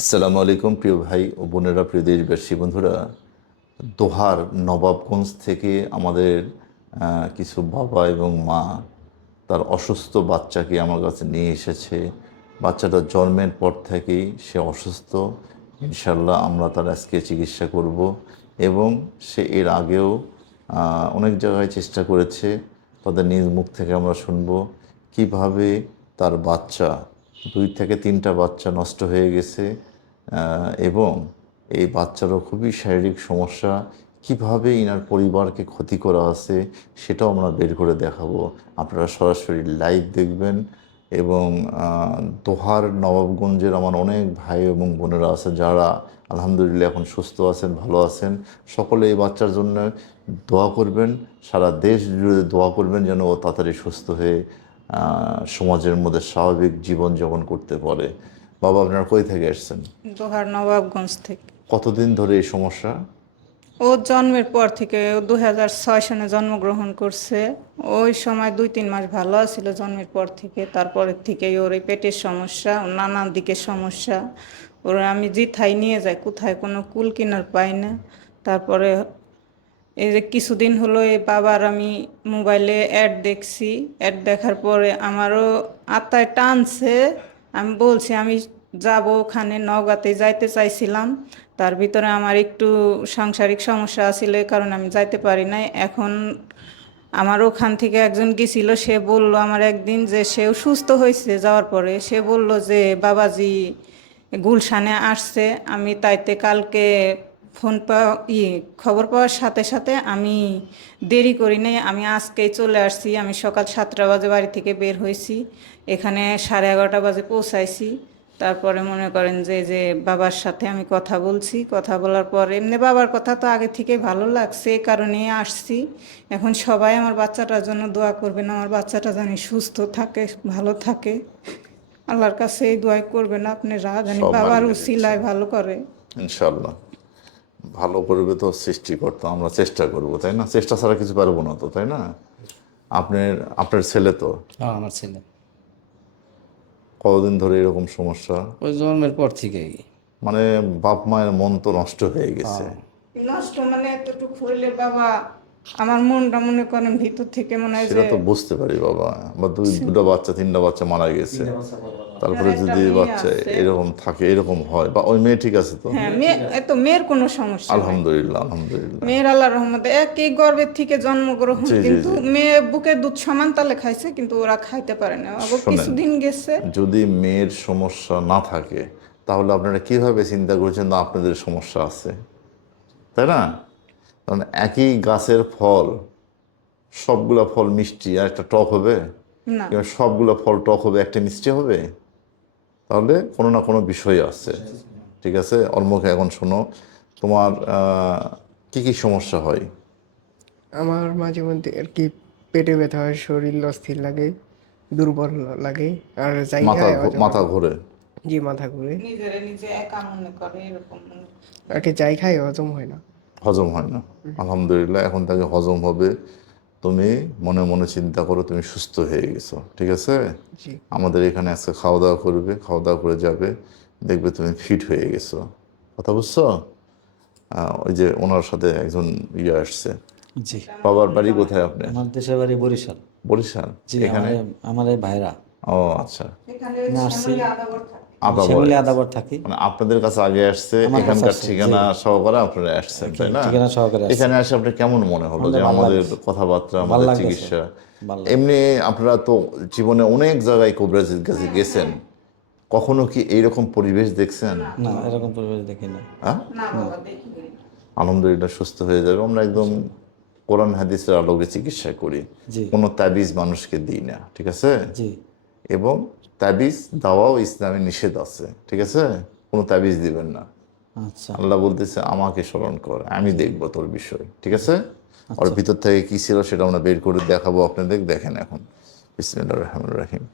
আসসালামু আলাইকুম প্রিয় ভাই ও বোনেরা, প্রিয় দেশবাসী, বন্ধুরা। দোহার নবাবগঞ্জ থেকে আমাদের কিছু বাবা এবং মা, তার অসুস্থ বাচ্চাকে আমার কাছে নিয়ে এসেছে। বাচ্চাটা জন্মের পর থেকেই সে অসুস্থ। ইনশাল্লাহ আমরা তার আজকে চিকিৎসা করব এবং সে এর আগেও অনেক জায়গায় চেষ্টা করেছে। তাদের নিজ মুখ থেকে আমরা শুনব কীভাবে তার বাচ্চা দুই থেকে তিনটা বাচ্চা নষ্ট হয়ে গেছে এবং এই বাচ্চারও খুবই শারীরিক সমস্যা। কীভাবে ইনার পরিবারকে ক্ষতি করা আছে সেটাও আমরা বের করে দেখাবো। আপনারা সরাসরি লাইভ দেখবেন এবং দোহার নবাবগঞ্জের আমার অনেক ভাই এবং বোনেরা আছে যারা আলহামদুলিল্লাহ এখন সুস্থ আছেন, ভালো আছেন। সকলে এই বাচ্চার জন্য দোয়া করবেন, সারা দেশ জুড়ে দোয়া করবেন যেন ও তাড়াতাড়ি সুস্থ হয়ে সমাজের মধ্যে স্বাভাবিক জীবনযাপন করতে পারে। বাবা আপনার কই থেকে এসছেন? দোহার নবাবগঞ্জ থেকে। কতদিন ধরে এই সমস্যা? ও জন্মের পর থেকে ও দু হাজার ছয় সনে জন্মগ্রহণ করছে। ওই সময় দুই তিন মাস ভালো আছিল জন্মের পর থেকে। তারপরের থেকেই ওর এই পেটের সমস্যা ওর নানান দিকের সমস্যা। ওর আমি জিথাই নিয়ে যাই কোথায় কোনো কুল কিনার পাই না। তারপরে এই যে কিছুদিন হলো এই বাবার আমি মোবাইলে অ্যাড দেখছি। অ্যাড দেখার পরে আমারও আত্মায় টানছে। আমি বলছি, আমি যাব ওখানে নওগাঁতে যাইতে চাইছিলাম। তার ভিতরে আমার একটু সাংসারিক সমস্যা আছিল এই কারণে আমি যাইতে পারি নাই। এখন আমার ওখান থেকে একজন গেছিল, সে বলল আমার একদিন যে সেও সুস্থ হয়েছে যাওয়ার পরে, সে বলল যে, বাবাজি, গুলশানে আসছে। আমি তাইতে কালকে ফোন পাওয়া ইয়ে খবর পাওয়ার সাথে সাথে আমি দেরি করি নাই। আমি আজকেই চলে আসছি। আমি সকাল সাতটা বাজে বাড়ি থেকে বের হয়েছি। এখানে সাড়ে এগারোটা বাজে পৌঁছাইছি। তারপরে মনে করেন যে যে বাবার সাথে আমি কথা বলছি। কথা বলার পর এমনি বাবার কথা তো আগে থেকে ভালো লাগছে এই কারণেই আসছি। এখন সবাই আমার বাচ্চাটার জন্য দোয়া করবেন। আমার বাচ্চাটা জানি সুস্থ থাকে ভালো থাকে। আল্লাহর কাছে এই দোয়াই করবেন। আপনারা জানি বাবার উসিলায় ভালো করে। ইনশাল্লাহ ভালো করবে তো সৃষ্টিকর্তা আমরা চেষ্টা করব তাই না? চেষ্টা ছাড়া কিছু পারব না তো তাই না? আপনার আপনার ছেলে তো? হ্যাঁ আমার ছেলে। কতদিন ধরে এরকম সমস্যা? ওই জন্মের পর থেকেই। মানে বাপ মায়ের মন তো নষ্ট হয়ে গেছে। নষ্ট মানে এতটুকু হইলে বাবা আমার মনটা মনে করেন ভিতর থেকে মনে হয় সেটা তো বুঝতে পারি বাবা বা দুই দুটো বাচ্চা তিনটা বাচ্চা মারা গেছে। তারপরে যদি বাচ্চা এরকম থাকে এরকম হয় বা ওই মেয়ে ঠিক আছে তো? হ্যাঁ মেয়ে এত মেয়ের কোনো সমস্যা আলহামদুলিল্লাহ আলহামদুলিল্লাহ। মেয়ের আল্লাহ রহমতে একই গর্ভের থেকে জন্মগ্রহণ কিন্তু মেয়ে বুকে দুধ সমান তালে খাইছে কিন্তু ওরা খাইতে পারে না। আবার কিছুদিন গেছে। যদি মেয়ের সমস্যা না থাকে তাহলে আপনারা কীভাবে চিন্তা করছেন না আপনাদের সমস্যা আছে? তাই না? কারণ একই গাছের ফল সবগুলা ফল মিষ্টি আর একটা টক হবে? সবগুলো ফল টক হবে একটা মিষ্টি হবে? তাহলে কোনো না কোনো বিষয় আছে। ঠিক আছে? ওর মুখে এখন শোনো তোমার কি কি সমস্যা হয়? আমার মাঝে মধ্যে আর কি পেটে ব্যথা হয় শরীর অস্থির লাগে দুর্বল লাগে আর মাথা জায়গায় মাথা ঘোরে? জি মাথা ঘুরে। নিজের নিজে একা মনে করে এরকম। আর কি যাই খাই হজম হয় না। হজম হয় না। আলহামদুলিল্লাহ এখন তাকে হজম হবে। তুমি মনে মনে চিন্তা করো তুমি সুস্থ হয়ে গেছো ঠিক আছে? আমাদের এখানে আজকে খাওয়া দাওয়া করবে খাওয়া দাওয়া করে যাবে দেখবে তুমি ফিট হয়ে গেছো। কথা বুঝছ? ওই যে ওনার সাথে একজন ইয়ে আসছে। জি। বাবার বাড়ি কোথায় আপনি আমার দেশের বাড়ি বরিশাল। বরিশাল? জি আমার আমার এই ভাইরা। ও আচ্ছা। এখানে শ্যামলী আদাবর থাকে। মানে আপনাদের কাছে আগে আসছে এখানকার ঠিকানা সহকারে আপনারা আসছেন তাই না? ঠিকানা সহকারে এখানে আসে আপনার কেমন মনে হলো যে আমাদের কথাবার্তা আমাদের চিকিৎসা? এমনি আপনারা তো জীবনে অনেক জায়গায় কবিরাজের কাছে গেছেন। কখনো কি এইরকম পরিবেশ দেখছেন? না এরকম পরিবেশ দেখি না। হ্যাঁ? আলহামদুলিল্লাহ সুস্থ হয়ে যাবে। আমরা একদম কোরআন হাদিসের আলোকে চিকিৎসা করি। কোনো তাবিজ মানুষকে দিই না ঠিক আছে? জি। এবং তাবিজ দেওয়াও ইসলামে নিষেধ আছে ঠিক আছে? কোনো তাবিজ দিবেন না। আচ্ছা। আল্লাহ বলতেছে আমাকে স্মরণ কর আমি দেখব তোর বিষয় ঠিক আছে? ওর ভিতর থেকে কি ছিল সেটা আমরা বের করে দেখাবো আপনাদের দেখেন এখন। বিসমিল্লাহির রহমানির রহিম।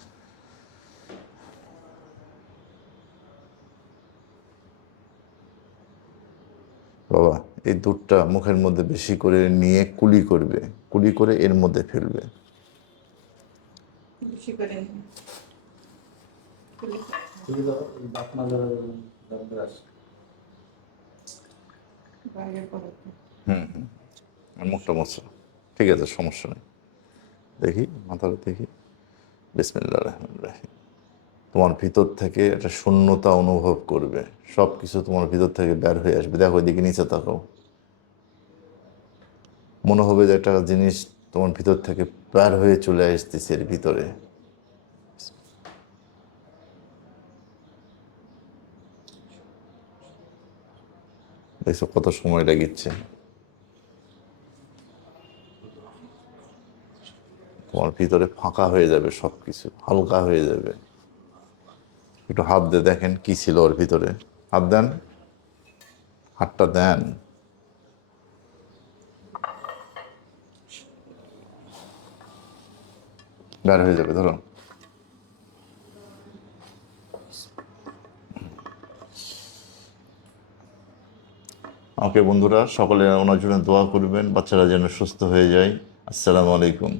বাবা এই দুধটা মুখের মধ্যে বেশি করে নিয়ে কুলি করবে কুলি করে এর মধ্যে ফেলবে। বেশি করে নিই। হুম হুম। মুখটা ঠিক আছে, সমস্যা নেই। দেখি, মাথাটা দেখি। বিসমিল্লা রহমান রাহিম। তোমার ভিতর থেকে একটা শূন্যতা অনুভব করবে। সব কিছু তোমার ভিতর থেকে বের হয়ে আসবে। দেখো, এদিকে নিচে তাকাও। মনে হবে যে একটা জিনিস তোমার ভিতর থেকে বের হয়ে চলে আসতেছে এর ভিতরে। দেখছ কত সময় লাগিচ্ছে তোমার ভিতরে ফাঁকা হয়ে যাবে সব কিছু হালকা হয়ে যাবে। একটু হাত দিয়ে দেখেন কি ছিল ওর ভিতরে। হাত দেন। হাতটা দেন। বের হয়ে যাবে, ধরো। আমাকে বন্ধুরা সকলে ওনার জন্য দোয়া করবেন বাচ্চারা যেন সুস্থ হয়ে যায়। আসসালামু আলাইকুম।